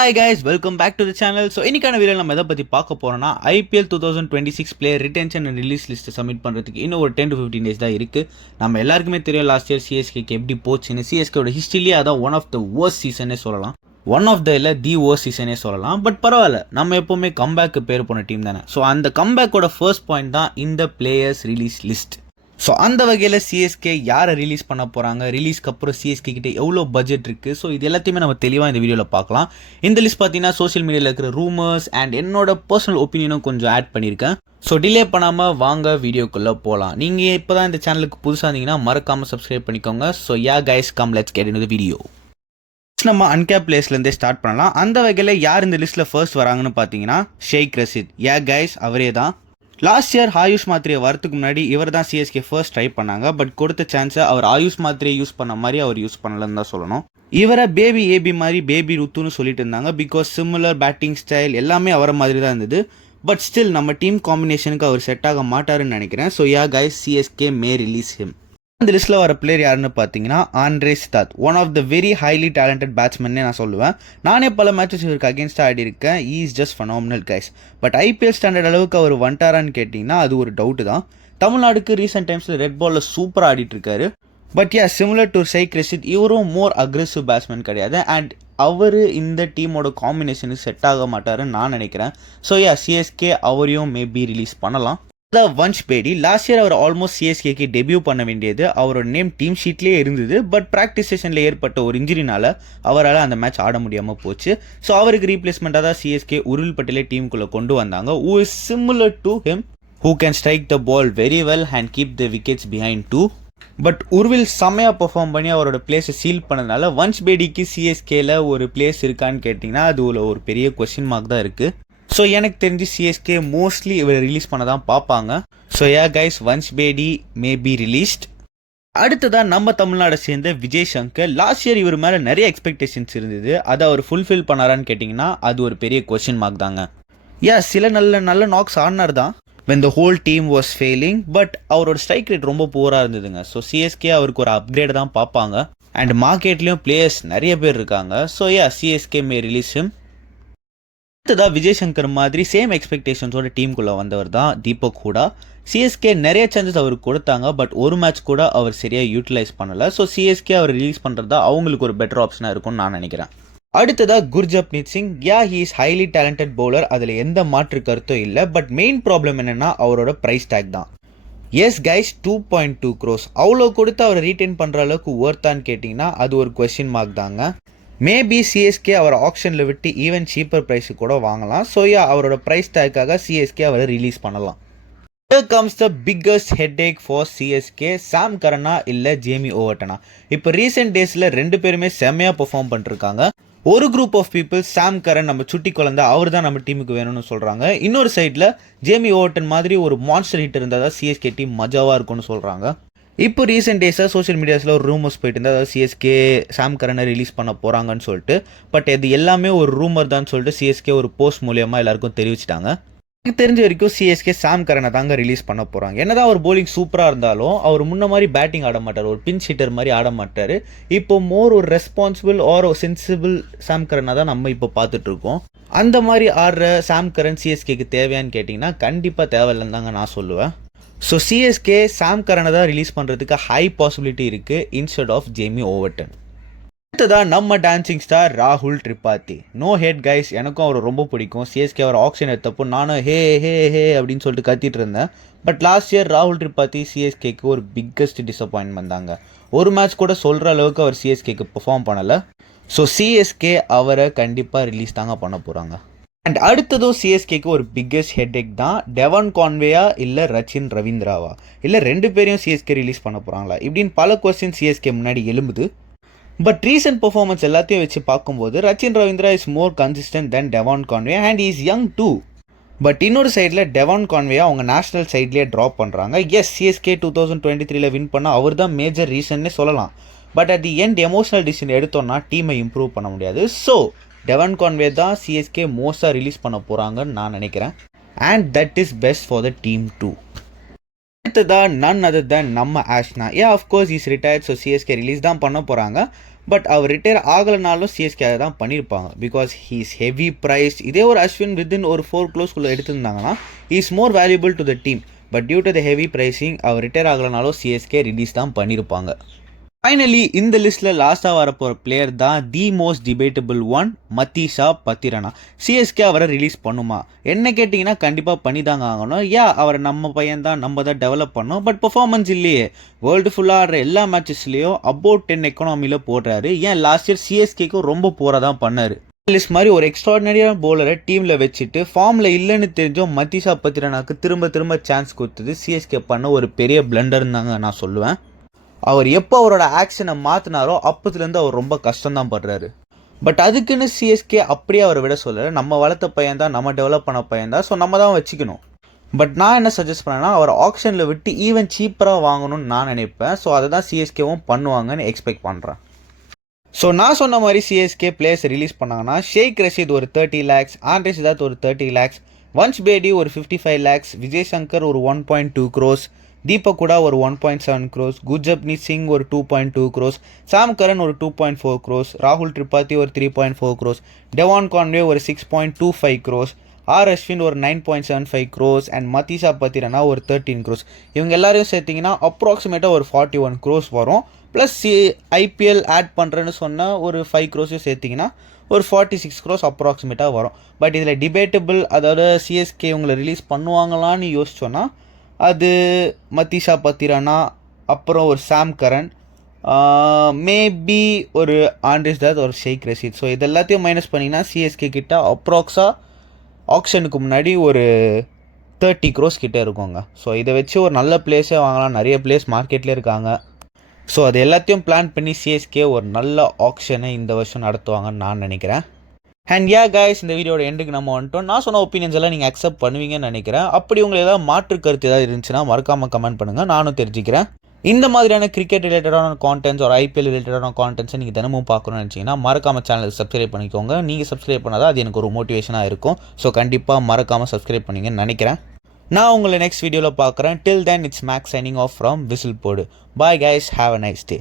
Hi guys, welcome back to the channel. So இன்னைக்கான வீடியோல நம்ம எதை பத்தி பார்க்க போறோம்னா IPL 2026 player retention and release list submit பண்றதுக்கு இன்னும் ஒரு 10 to 15 days தான் இருக்கு. நம்ம எல்லாருக்குமே தெரியும் லாஸ்ட் இயர் சிஎஸ்கேக்கு எப்படி போச்சுன்னு. சிஎஸ்கேவோட ஹிஸ்டரியிலே அதான் ஒன் ஆஃப் த worst சீசனே சொல்லலாம். ஒன் ஆஃப் த இல்லை தி worst சீசனே சொல்லலாம். பட் பரவாயில்ல, நம்ம எப்பவுமே கம்பேக்கு பேர் போன டீம் தானே. ஸோ அந்த கம்பேக்கோட ஃபர்ஸ்ட் பாயிண்ட் தான் இந்த பிளேயர்ஸ் ரிலீஸ் லிஸ்ட். ஸோ அந்த வகையில் சிஎஸ்கே யாரை ரிலீஸ் பண்ண போகிறாங்க, ரிலீஸ்க்கு அப்புறம் சிஎஸ்கே கிட்டே எவ்வளோ பட்ஜெட் இருக்குது, ஸோ இது எல்லாத்தையுமே நம்ம தெளிவாக இந்த வீடியோவில் பார்க்கலாம். இந்த லிஸ்ட் பார்த்தீங்கன்னா சோஷியல் மீடியாவில் இருக்கிற ரூமர்ஸ் அண்ட் என்னோட பர்சனல் ஒப்பீனியனும் கொஞ்சம் ஆட் பண்ணியிருக்கேன். ஸோ டிலே பண்ணாமல் வாங்க வீடியோக்குள்ளே போகலாம். நீங்கள் இப்போ தான் இந்த சேனலுக்கு புதுசாக இருந்தீங்கன்னா மறக்காமல் சப்ஸ்கிரைப் பண்ணிக்கோங்க. So guys come let's get into the video. நம்ம அன்கேப் பிளேஸ்லேருந்தே ஸ்டார்ட் பண்ணலாம். அந்த வகையில் யார் இந்த லிஸ்ட்டில் ஃபர்ஸ்ட் வராங்கன்னு பார்த்தீங்கன்னா ஷேக் ரஷீத். கைஸ் அவரே தான். லாஸ்ட் இயர் ஆயுஷ் மாத்திரையை வரதுக்கு முன்னாடி இவர் தான் சிஎஸ்கே ஃபர்ஸ்ட் ட்ரை பண்ணாங்க. பட் கொடுத்த சான்ஸை அவர் ஆயுஷ் மாத்திரையை யூஸ் பண்ண மாதிரி அவர் யூஸ் பண்ணலன்னு தான் சொல்லணும். இவரை பேபி ஏபி மாதிரி பேபி ருத்துன்னு சொல்லிட்டு இருந்தாங்க. பிகாஸ் சிமிலர் பேட்டிங் ஸ்டைல் எல்லாமே அவரை மாதிரி தான் இருந்தது. பட் ஸ்டில் நம்ம டீம் காம்பினேஷனுக்கு அவர் செட் ஆக மாட்டாருன்னு நினைக்கிறேன். So guys CSK may release him. இந்த லிஸ்ட்டில் வர பிளேயர் யாருன்னு பார்த்தீங்கன்னா Andre Siddarth. One of the very highly talented பேட்ஸ்மேன்னே நான் சொல்லுவேன். நானே பல மேட்சஸ் இவருக்கு அகேன்ஸ்டாக ஆடி இருக்கேன். He is just phenomenal guys. But IPL standard அளவுக்கு அவர் வந்துட்டாரான்னு கேட்டிங்கன்னா அது ஒரு டவுட்டு தான். தமிழ்நாடுக்கு ரீசெண்ட் டைம்ஸில் ரெட் பாலில் சூப்பராக ஆடிட்டு இருக்காரு. But similar to Shaik Rasheed, இவரும் மோர் அக்ரெசிவ் பேட்ஸ்மேன் கிடையாது. அண்ட் அவர் இந்த டீமோட காம்பினேஷனுக்கு செட் ஆக மாட்டாருன்னு நான் நினைக்கிறேன். ஸோ சிஎஸ்கே அவரையும் மேபி ரிலீஸ் பண்ணலாம். வன்ஷ் பேடி லாஸ்ட் இயர் அவர் ஆல்மோஸ்ட் சிஎஸ்கேக்கு டெபியூ பண்ண வேண்டியது. அவரோட நேம் டீம் ஷீட்லேயே இருந்தது. பட் ப்ராக்டிஸ் செஷனில் ஏற்பட்ட ஒரு இன்ஜுரினால அவரால் அந்த மேட்ச் ஆட முடியாமல் போச்சு. ஸோ அவருக்கு ரீப்ளேஸ்மெண்ட்டாக தான் சிஎஸ்கே உருள் பட்டேலை டீமுக்குள்ளே கொண்டு வந்தாங்க. Who is similar to him, who can strike the ball very well and keep the wickets behind too. But உருவில் செம்மையாக பெர்ஃபார்ம் பண்ணி அவரோட பிளேஸை சீல் பண்ணதுனால வன்ஷ் பேடிக்கு சிஎஸ்கேல ஒரு பிளேஸ் இருக்கான்னு கேட்டிங்கன்னா அது ஒரு பெரிய கொஸ்டின் மார்க் தான் இருக்குது. ஸோ எனக்கு தெரிஞ்சு சிஎஸ்கே மோஸ்ட்லி இவர் ரிலீஸ் பண்ண தான் பார்ப்பாங்க. So guys Vansh Bedi may be released. அடுத்ததான் நம்ம தமிழ்நாடை சேர்ந்த விஜய் சங்கர். லாஸ்ட் இயர் இவர் மேலே நிறைய எக்ஸ்பெக்டேஷன்ஸ் இருந்தது. அதை அவர் ஃபுல்ஃபில் பண்ணாரான்னு கேட்டிங்கன்னா அது ஒரு பெரிய கொஸ்டின் மார்க் தாங்க. சில நல்ல நாக்ஸ் ஆடினார் தான் when the whole team was failing. But அவரோட ஸ்ட்ரைக் ரேட் ரொம்ப புவராக இருந்ததுங்க. ஸோ சிஎஸ்கே அவருக்கு ஒரு அப்கிரேட் தான் பார்ப்பாங்க. அண்ட் மார்க்கெட்லேயும் பிளேயர்ஸ் நிறைய பேர் இருக்காங்க. So CSK may release him. அடுத்ததாக விஜய் சங்கர் மாதிரி சேம் எக்ஸ்பெக்டேஷன்ஸோட டீமுக்குள்ளே வந்தவர் தான் தீபக் ஹூடா. சிஎஸ்கே நிறைய சான்சஸ் அவருக்கு கொடுத்தாங்க. பட் ஒரு மேட்ச் கூட அவர் சரியாக யூட்டிலைஸ் பண்ணலை. ஸோ சிஎஸ்கே அவர் ரிலீஸ் பண்ணுறதா அவங்களுக்கு ஒரு பெட்டர் ஆப்ஷனாக இருக்கும்னு நான் நினைக்கிறேன். அடுத்ததாக Gurjapneet Singh. He is highly talented bowler, அதில் எந்த மாற்று கருத்தும் இல்லை. பட் மெயின் ப்ராப்ளம் என்னென்னா அவரோட ப்ரைஸ் டேக் தான். கைஸ் 2.2 crores அவ்வளோ கொடுத்து அவரை ரீட்டைன் பண்ணுற அளவுக்கு ஒர்த்தான்னு கேட்டிங்கன்னா அது ஒரு கொஸ்டின் மார்க் தாங்க. மேபி சிஎஸ்கே அவர் ஆக்ஷனில் விட்டு ஈவன் சீப்பர் ப்ரைஸு கூட வாங்கலாம். ஸோ அவரோட ப்ரைஸ் டேக்காக சிஎஸ்கே அவரை ரிலீஸ் பண்ணலாம். Here comes the biggest headache for CSK. Sam கரனா இல்லை ஜேமி ஓவர்டனா. இப்போ ரீசெண்ட் டேஸில் ரெண்டு பேருமே செம்மையாக பெர்ஃபார்ம் பண்ணிருக்காங்க. ஒரு குரூப் ஆஃப் பீப்புள் சாம் கரன் நம்ம சுட்டி குழந்தை, அவர் தான் நம்ம டீமுக்கு வேணும்னு சொல்கிறாங்க. இன்னொரு சைடில் ஜேமி ஓவர்டன் மாதிரி ஒரு மான்ஸ்டர் ஹிட் இருந்தால் தான் சிஎஸ்கே டீம் மஜாவாக இருக்கும்னு சொல்கிறாங்க. இப்போ ரீசெண்ட் டேஸாக சோஷியல் மீடியாஸில் ஒரு ரூமர்ஸ் போயிட்டு இருந்தால் அதாவது சிஎஸ்கே சாம் கரனை ரிலீஸ் பண்ண போகிறாங்கன்னு சொல்லிட்டு. பட் இது எல்லாமே ஒரு ரூமர் தான் சொல்லிட்டு சிஎஸ்கே ஒரு போஸ்ட் மூலியமாக எல்லாருக்கும் தெரிவிச்சிட்டாங்க. எனக்கு தெரிஞ்ச வரைக்கும் சிஎஸ்கே சாம் கரனை தாங்க ரிலீஸ் பண்ண போகிறாங்க. என்னதான் அவர் போலிங் சூப்பராக இருந்தாலும் அவர் முன்ன மாதிரி பேட்டிங் ஆட மாட்டார், ஒரு பின்ச் ஹிட்டர் மாதிரி ஆட மாட்டார். இப்போ மோர் ஒரு ரெஸ்பான்சிபிள் ஆர் சென்சிபிள் சாம் கரனை தான் நம்ம இப்போ பார்த்துட்ருக்கோம். அந்த மாதிரி ஆடுற சாம் கரன் சிஎஸ்கேக்கு தேவையான்னு கேட்டிங்கன்னா கண்டிப்பாக தேவையில்லைன்னு தாங்க நான் சொல்லுவேன். ஸோ சிஎஸ்கே சாம் கரனை தான் ரிலீஸ் பண்ணுறதுக்கு ஹை பாசிபிலிட்டி இருக்குது இன்ஸ்டெட் ஆஃப் ஜேமி ஓவர்டன். அடுத்ததான் நம்ம டான்சிங் ஸ்டார் ராகுல் திரிபாதி. நோ ஹேட் கைஸ், எனக்கும் அவர் ரொம்ப பிடிக்கும். சிஎஸ்கே அவர் ஆக்ஷன் எடுத்தப்போ நானும் ஹே ஹே ஹே அப்படின்னு சொல்லிட்டு கத்திட்டு இருந்தேன். பட் லாஸ்ட் இயர் ராகுல் திரிபாதி சிஎஸ்கேக்கு ஒரு பிக்கஸ்ட் டிசப்பாயின்மெண்ட் தாங்க. ஒரு மேட்ச் கூட சொல்கிற அளவுக்கு அவர் சிஎஸ்கேக்கு பெர்ஃபார்ம் பண்ணலை. ஸோ சிஎஸ்கே அவரை கண்டிப்பாக ரிலீஸ் தாங்க பண்ண போகிறாங்க. அண்ட் அடுத்ததும் சிஎஸ்கேக்கு ஒரு பிக்கஸ்ட் ஹெட்ஏக் தான். டெவான் கான்வேயா இல்லை ரச்சின் ரவீந்திராவா, இல்லை ரெண்டு பேரையும் சிஎஸ்கே ரிலீஸ் பண்ண போகிறாங்களா இப்படின்னு பல கொஸ்டின் சிஎஸ்கே முன்னாடி எழும்புது. பட் ரீசெண்ட் பர்ஃபார்மன்ஸ் எல்லாத்தையும் வச்சு பார்க்கும்போது Rachin Ravindra is more consistent than Devon Conway and is young too. But இன்னொரு சைடில் டெவான் கான்வேயா அவங்க நேஷனல் சைட்லேயே ட்ராப் பண்ணுறாங்க. சிஎஸ்கே 2023 வின் பண்ணால் அவர் தான் மேஜர் ரீசன்னே சொல்லலாம். But at the end emotional decision எடுத்தோன்னா டீமை இம்ப்ரூவ் பண்ண முடியாது. ஸோ டெவான் கான்வே தான் சிஎஸ்கே மோஸ்ட்டாக ரிலீஸ் பண்ண போகிறாங்கன்னு நான் நினைக்கிறேன். And that is best for the team too. அடுத்ததாக நன் அதர் தென் நம்ம ஆஷ்னா. Of course is retired. So CSK release தான் பண்ண போகிறாங்க. பட் அவர் ரிட்டையர் ஆகலைனாலும் சிஎஸ்கே அதை தான் பண்ணியிருப்பாங்க. Because he is heavy price. இதே ஒரு அஸ்வின் வித்தின் ஒரு 4 crores எடுத்திருந்தாங்கன்னா is more valuable to the team. But due to the heavy pricing அவர் ரிட்டையர் ஆகலைனாலும் சிஎஸ்கே ரிலீஸ் தான் பண்ணியிருப்பாங்க. ஃபைனலி இந்த லிஸ்ட்டில் லாஸ்ட்டாக வரப்போகிற பிளேயர் தான் the most debatable one, Matheesha Pathirana. CSK அவரை ரிலீஸ் பண்ணுமா என்ன கேட்டிங்கன்னா கண்டிப்பாக பண்ணி தாங்க ஆகணும். அவரை நம்ம பையன் தான், நம்ம தான் டெவலப் பண்ணோம். பட் பர்ஃபார்மன்ஸ் இல்லையே. வேர்ல்டு ஃபுல்லாக ஆடுற எல்லா மேட்சஸ்லேயும் அபவுட் 10 எக்கானமியில் போடுறாரு. லாஸ்ட் இயர் சிஎஸ்கேக்கும் ரொம்ப போராக தான் பண்ணார். லிஸ்ட் மாதிரி ஒரு எக்ஸ்ட்ராடினரியான போலரை டீமில் வச்சுட்டு ஃபார்மில் இல்லைன்னு தெரிஞ்சோம் மத்தீஷா பத்திரனாக்கு திரும்ப சான்ஸ் கொடுத்தது சிஎஸ்கே பண்ண ஒரு பெரிய பிளண்டர்னு தாங்க நான் சொல்லுவேன். அவர் எப்போ அவரோட ஆக்ஷனை மாற்றினாரோ அப்போதுலேருந்து அவர் ரொம்ப கஷ்டம்தான் படுறாரு. பட் அதுக்குன்னு சிஎஸ்கே அப்படியே அவரை விட சொல்லலை. நம்ம வளர்த்த பையன் தான், நம்ம டெவலப் பண்ண பையன் தான், ஸோ நம்ம தான் வச்சுக்கணும். பட் நான் என்ன சஜஸ்ட் பண்ணேன்னா அவர் ஆக்ஷனில் விட்டு ஈவன் சீப்பராக வாங்கணும்னு நான் நினைப்பேன். ஸோ அதை தான் சிஎஸ்கேவும் பண்ணுவாங்கன்னு எக்ஸ்பெக்ட் பண்ணுறேன். ஸோ நான் சொன்ன மாதிரி சிஎஸ்கே பிளேயர்ஸ் ரிலீஸ் பண்ணாங்கன்னா ஷேக் ரஷீத் ஒரு 30 lakhs, ஆண்ட்ரே சிதார்த் ஒரு 30 lakhs, வன்ஷ் பேடி ஒரு 55 lakhs, விஜய் சங்கர் ஒரு 1.2 crores, தீபக் கூட ஒரு 1.7 crores, குர்ஜப்னீத் சிங் ஒரு 2.2 crores, சாம் கரன் ஒரு 2.4 crores, ராகுல் திரிபாதி ஒரு 3.4 crores, டெவான் கான்வே ஒரு 6.25 crores, ஆர் அஸ்வின் ஒரு 9.75 crores அண்ட் மத்தீஷா பத்திரனா ஒரு 13 crores. இவங்க எல்லாரையும் சேர்த்திங்கன்னா அப்ராக்சிமேட்டாக ஒரு 41 crores வரும். ப்ளஸ் ஐபிஎல் ஆட் பண்ணுறேன்னு சொன்னால் ஒரு 5 crores சேர்த்திங்கன்னா ஒரு 46 crores அப்ராக்சிமேட்டாக வரும். பட் இதில் டிபேட்டபிள், அதாவது சிஎஸ்கே இவங்களை ரிலீஸ் பண்ணுவாங்களான்னு யோசிச்சோன்னா அது மத்தீஷா பத்திரனா, அப்புறம் ஒரு சாம் கரன், மேபி ஒரு ஆண்ட்ரே சிதார்த், ஒரு ஷேக் ரஷீத். ஸோ இது எல்லாத்தையும் மைனஸ் பண்ணிங்கன்னா சிஎஸ்கே கிட்ட அப்ராக்ஸாக ஆக்ஷனுக்கு முன்னாடி ஒரு 30 crores கிட்டே இருக்குங்க. ஸோ இதை வச்சு ஒரு நல்ல பிளேஸே வாங்கலாம். நிறைய பிளேஸ் மார்க்கெட்லேயே இருக்காங்க. ஸோ அது எல்லாத்தையும் பிளான் பண்ணி சிஎஸ்கே ஒரு நல்ல ஆக்ஷனை இந்த வருஷம் நடத்துவாங்கன்னு நான் நினைக்கிறேன். அண்ட் கைஸ், இந்த வீடியோட எண்டுக்கு நம்ம வந்துட்டோம். நான் சொன்ன ஒப்பீனியன்ஸ் எல்லாம் நீங்கள் அக்செப்ட் பண்ணுவீங்கன்னு நினைக்கிறேன். அப்படி உங்களுக்கு ஏதாவது மாற்று கருத்து ஏதாவது இருந்துச்சுன்னா மறக்காமல் கமெண்ட் பண்ணுங்கள், நானும் தெரிஞ்சுக்கிறேன். இந்த மாதிரியான கிரிக்கெட் ரிலேட்டடான கான்டென்ட்ஸ் ஒரு ஐபிஎல் ரிலேட்டடான கான்டென்ட்ஸை நீங்கள் தினமும் பார்க்கணும்னு நினச்சிங்கன்னா மறக்காமல் சேனலுக்கு சப்ஸ்கிரைப் பண்ணிக்கோங்க. நீங்கள் சப்ஸ்கிரைப் பண்ணாதான் அது எனக்கு ஒரு மோட்டிவேஷனாக இருக்கும். ஸோ கண்டிப்பாக மறக்காமல் சப்ஸ்கிரைப் பண்ணிங்கன்னு நினைக்கிறேன். நான் உங்களை நெக்ஸ்ட் வீடியோவில் பார்க்குறேன். Till then it's Max signing off from whistle போடு. Bye guys, have a nice day.